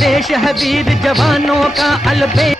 देश है जवानों का अलबे।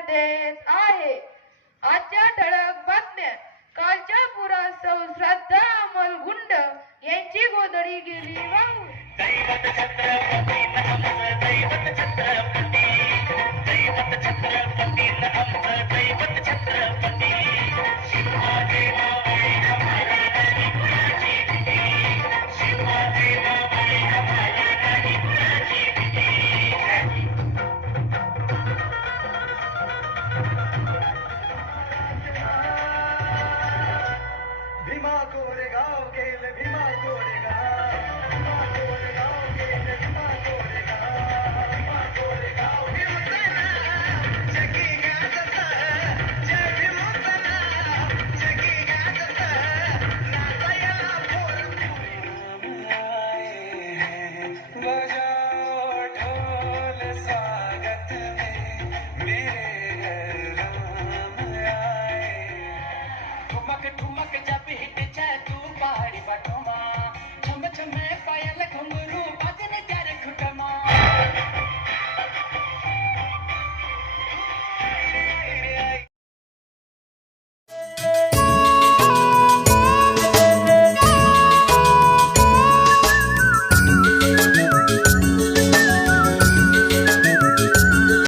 देत आहे. आजच्या ठळक बातम्या कालच्या पुरासव श्रद्धा अमल गुंड यांची गोदडी गेली वाहून. दैवत